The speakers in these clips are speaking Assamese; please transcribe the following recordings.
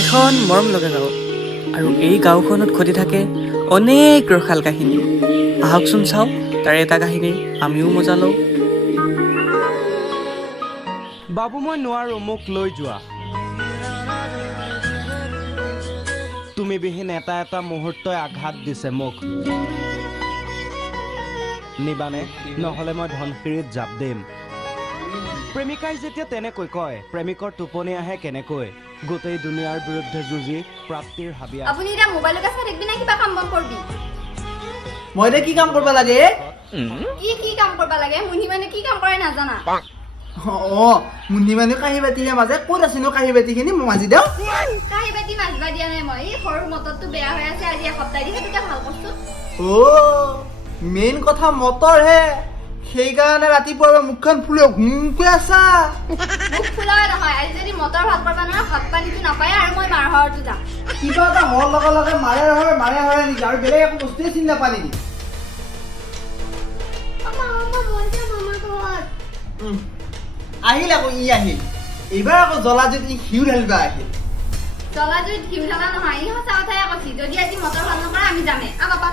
এখন মৰম লগা গাঁও আৰু এই গাঁওখনত ঘটি থাকে অনেক ৰসাল কাহিনী। আহকচোন চাওঁ তাৰে এটা কাহিনী আমিও মজা লওঁ। বাবু মই নোৱাৰো, মোক লৈ যোৱা। তুমি বিহীন এটা এটা মুহূৰ্তই আঘাত দিছে মোক। নিবানে? নহ'লে মই ধনশিৰিত জাপ দিম। প্ৰেমিকাই যেতিয়া তেনেকৈ কয়, প্ৰেমিকৰ টোপনি আহে কেনেকৈ? গোটেই দুনিয়াৰ বিৰুদ্ধে যুঁজি প্ৰাপ্তিৰ হাবিয়া। আপুনি এতিয়া মোবাইলকে চাই থাকিবি নে কিবা কাম বন কৰবি? মই এতিয়া কি কাম কৰিব লাগে? কি কাম কৰিব লাগে? মুনি মানে কি কাম কৰে নাজানা? মুন্নি মানে কাঁহী বাতিহে মাজে। ক'ত আছিনো কাঁহী বাতিখিনি? মই মাজি দিওঁ। কাঁহী বাতি মাজিবা দিয়া নাই মই। এই সৰু মটৰটো বেয়া হৈ আছে, আজি এসপ্তাহ দি সেইটোকে ভাল কৰছো। মেইন কথা মটৰ হে। সেইকাৰণে ৰাতিপুৱা মুখখন ফুলে ঘুমকৈ আছা। মুখ ফুলাই নহয়, আজি যদি মটৰ ভাল কৰবা নোৱাৰা ভাত পানীটো নাপায় আৰু মই মাৰ ঘৰতো যাম। কিবা এটা হোৱাৰ লগে লগে মাৰে হয় নেকি? আৰু বেলেগ একো বস্তুৱে চিনি নাপা নেকি? আহিল আকৌ ই আহিল। এইবাৰ আকৌ জ্বলা যদি ঘিউ ঢালিবা আহিল। জ্বলা জুইত ঘিউ ঢালা নহয়, ই সঁচা কথাই কৈছি। যদি আজি মটৰ ভাল নকৰা আমি যামে। পাপা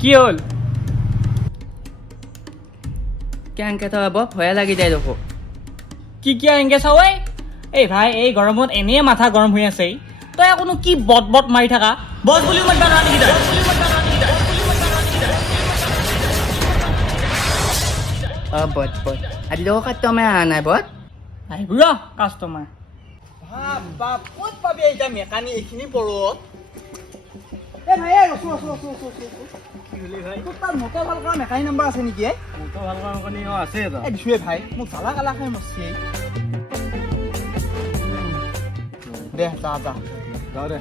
কি হ'ল? কেনেকৈ থব ভয়ে লাগি যায় দেখো। কি এনেকৈ চাওঁ? এই ভাই, এই গৰমত এনেই মাথা গৰম হৈ আছে। তই আকৌনো কি বট মাৰি থাকা? বছ বুলিও মাতিবা নোৱাৰা নেকি তই? বট আজি দেখো কাষ্টমাৰ অহা নাই বট। আহিব ৰ কাষ্টমাৰ। বাপ ক'ত পাবি এতিয়া মেকানিক এইখিনি পৰত? ভাই ৰচো। কি হ'লি ভাই? তোৰ তাত মটৰ ভাল কৰা মেকানিক নাম্বাৰ আছে নেকি? মটৰ ভাল কৰা মেকানিক আছে এটা। দিছোৱে ভাই, মোক জ্বালা কালা খাই মৰছি। দে যা যাওঁ দে।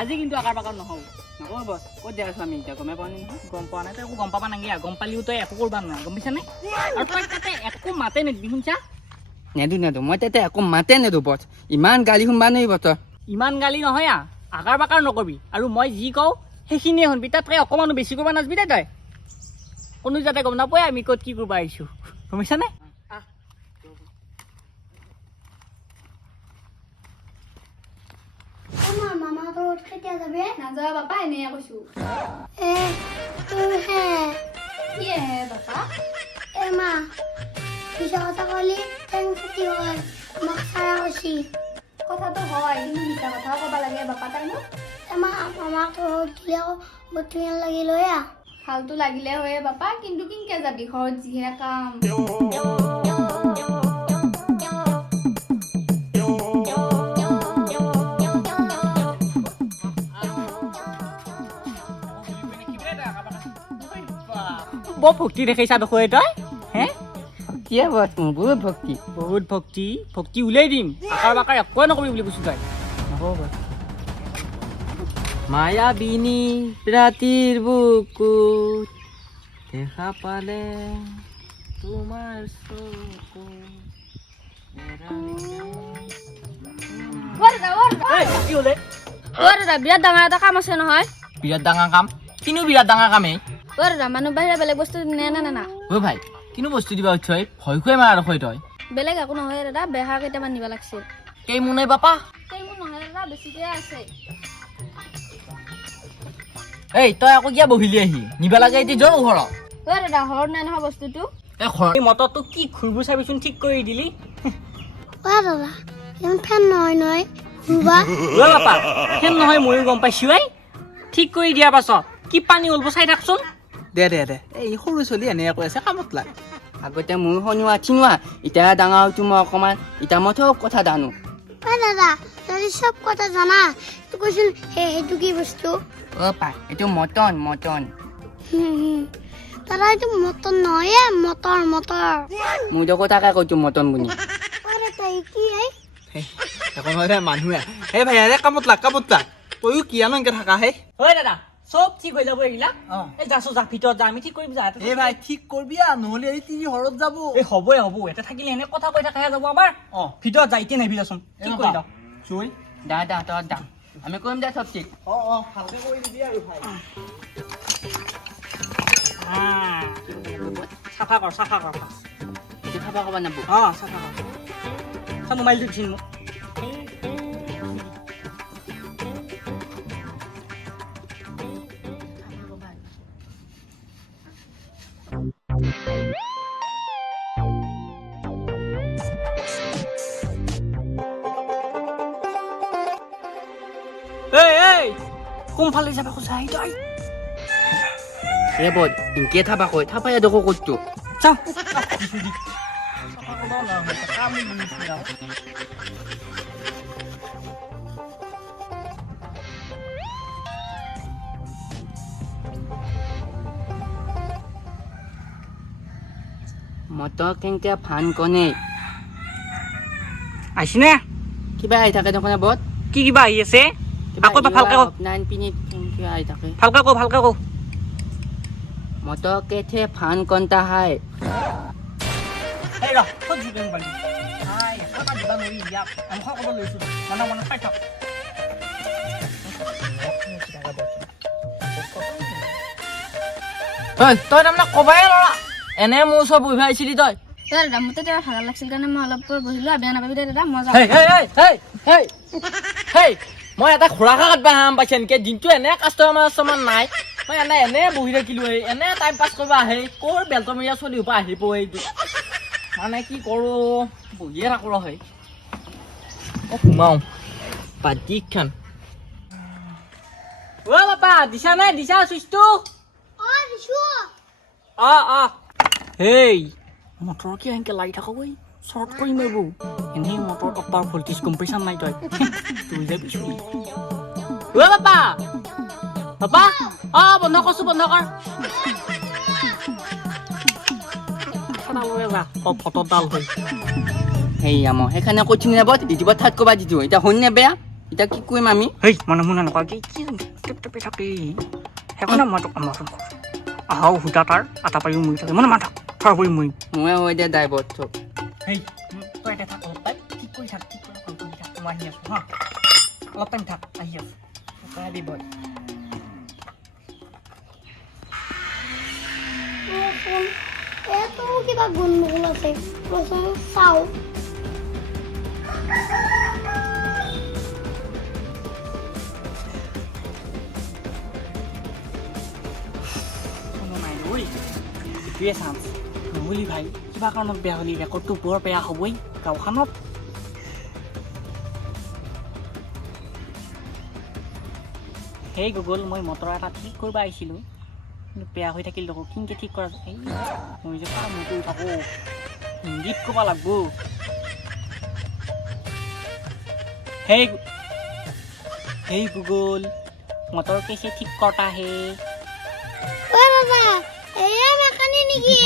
আজি কিন্তু আকাৰ বাকাৰ নহ'ব। নকওঁ বছ, ক'ত যাই আছো আমি এতিয়া? গমেই পোৱা নাই নহয়। গম পোৱা নাই? তই একো গম পাবা নাগে। গম পালিও তই একো কৰিব নোৱাৰা, গম পাইছানে? আৰু তই তাতে একো মাতে নিদিবি, শুনছা? নেদো মই তাতে একো মাতে নেদো বট। ইমান গালি শুনবা নেই বট। ইমান গালি নহয় আকাৰ বাকাৰ নকবি। আৰু মই যি কওঁ সেইখিনিয়ে শুনবি। তাতকৈ অকণমানো বেছি কৰিব নাযাবি দে তই। কোনো যাতে গম নাপায় আমি ক'ত কি কৰিব আহিছোঁ, গম পাইছানে? নাযাবা পাপা, এনেই কৈছো। কি হে পাপা? কথাটো হয়, কিন্তু মিছা কথাও ক'ব লাগে বাপা। তাই ভালটো লাগিলে হয়ে বাপা, কিন্তু কিনকে যাবি? ঘৰত যিহে কাম। বৰ ভক্তি দেখাইছা দেখো তই। হে কিয় বট? মোৰ বহুত ভক্তি। ভক্তি উলিয়াই দিম। আকাৰ বাকাৰ একোৱে নকবি বুলি কৈছো তই। নকওঁ বট। মায়াবিনী ৰাতিৰ বুকুত দেখা পালে তোমাৰ চকু। কি হ'লে? দাদা বিৰাট ডাঙৰ এটা কাম আছে নহয়। বিৰাট ডাঙৰ কাম? কিনো বিৰাট ডাঙৰ কামেই? দাদা মানুহ বাহিৰে বেলেগ বস্তু নে না? ভাই কিনো বস্তু দিবা উঠৈ? ভয় খুৱাই মাৰা ৰখৈ তই। বেলেগ একো নহয় দাদা, বেহা কেইটামান নিব লাগিছিল। কেই মোনে বাপা? মোৰ নহয় দাদা, বেছিকে আছে। এই তই আকৌ কিয় বহিলি আহি? নিবা লাগে এতিয়া জ্বৰ ঘৰত। দাদা ঘৰত নাই নহয় বস্তুটো। এই মটৰটো কি ঘূৰিব চাবিচোন, ঠিক কৰি দিলি। দাদা ইমান ফেন নহয় বাপা ফেন নহয়, ময়ো গম পাইছো। ঠিক কৰি দিয়াৰ পাছত কি পানী ওলব চাই থাকচোন। দে এই সৰু ছোৱালী এনেকৈ কৈ আছে, কামত লাগ। আগতে মোৰ শুনোৱা চিনোৱা, এতিয়া ডাঙৰ হৈছো মই অকণমান, এতিয়া মই চব কথা জানো। দাদা যদি চব কথা জানা কৈছোন সেইটো কি বস্তু? পা এইটো মটন। দাদা এইটো মটন নহয়, মটৰ। মোৰ দেখো তাকে কৈছো মটন বুলি। একো নহয় দে মানুহে হে ভাই আৰে কামত লাগ তইও কি আনো এনেকে থাকা হে ঐ দাদা চব ঠিক হৈ যাব এইগিলা এই যাচো যা ভিতৰত যা আমি ঠিক কৰিম যা এ ভাই ঠিক কৰবি নহ'লে এই তিনি হৰত যাব এই হ'বই হ'ব ইয়াতে থাকিলে এনে কথা কৈ থাকাহে যাব আমাৰ ভিতৰত যা এতিয়া নাহিবি যাচোন ঠিক কৰি লওঁ চুই দা তই দা আমি কৰিম দে চব ঠিক ভালকে কৰি দিবি আৰু ভাই চাফা কৰ এইটো খাব ক'ব নাবো চাফা কৰ চা মোবাইলটো দিছিল মোক এই কোনফালে যাবা কৈছা আহি তই এ বদ ইনকে থাবা কয় থাবা এ দেখো কইতো চা মটৰ কেংকে ফান কনে আহিছেনে কিবা আহি থাকে দেখোন বদ কি কিবা আহি আছে আকৌ ভালকে কওঁ 9 মিনিট কেংকে আহি থাকে ভালকে কওঁ মটৰ কেথে ফান কনতা হাই এই ৰ ক'ত জুকে মোবাইলটো এটা দিবা নোৱাৰি ইয়াক আমি ক'ব লৈছোঁ মানে চাই থাক তই তাৰমানে ক'বাই ল'ৰা এনে মোৰ ওচৰত বহি আহিছিলি তই দাদা মোৰ তেতিয়া ভাল লাগিছিল কাৰণে মই অলপ বহিলো বেয়া নাপাবি দে দাদা মই যাওঁ মই এটা খুৰাকা কাটবা হাম পাইছে এনেকে দিনটো এনে কাষ্টমাৰ নাই মই এনে বহি থাকিলো এনে টাইম পাছ কৰিব আহে ক'ৰ বেলতমৰীয়া চলি পৰা আহিব এইটো মানে কি কৰোঁ বহিয়ে থাকোঁ হয় সোমাওঁ পাতিখান বাপা দিছা নাই দিছা চুইচটো হেই মটৰ কি এনেকে লাগি থাকো বৈ শ্বৰ্ট কৰিম এইবোৰ এনেই মটৰ অপাৰ ভল্টেজ গম পাইছা নাই তই তুই যাবি চুই বাপা বন্ধ কৰছো বন্ধ কৰ ফটোডাল হৈ সেই আমাৰ সেইকাৰণে কৈছোঁ নে বদ ইউটিউবত ঠাত ক'বা দিছোঁ এতিয়া শুন নে বেয়া এতিয়া কি কৰিম আমি হেই মানে শুনা নকয় কি টেপি থাকি সেইকাৰণে মই তোক আমাৰ আহাও সূতা তাৰ আটা পাৰিও মৰি থাকে মানে মাথা থৰ কৰি মৰি মই হৈ দে দাই বদ চব হেই তই এতিয়া থাক অলপ টাইম ঠিক কৰি থাক মই আহি আছোঁ হা অলপ টাইম থাক আহি আছোঁ তই বল এইটো কিবা গুণগুণ আছে চাওঁ এইটোৱে চান্স নহ'লি ভাই কিবা কাৰণত বেয়া হ'লি ৰেকৰ্ডটো বৰ বেয়া হ'বই গাঁওখনত সেই গুগল মই মটৰ এটা ঠিক কৰিব আহিছিলোঁ কিন্তু বেয়া হৈ থাকিল দেখোঁ কিনকে ঠিক কৰা এই মই যে কাম কৰি থাকোঁ হিন্দীত ক'ব লাগব সেই গুগল মটৰ কেছে ঠিক কৰতা হে বাবা এয়া মেকানিক নেকি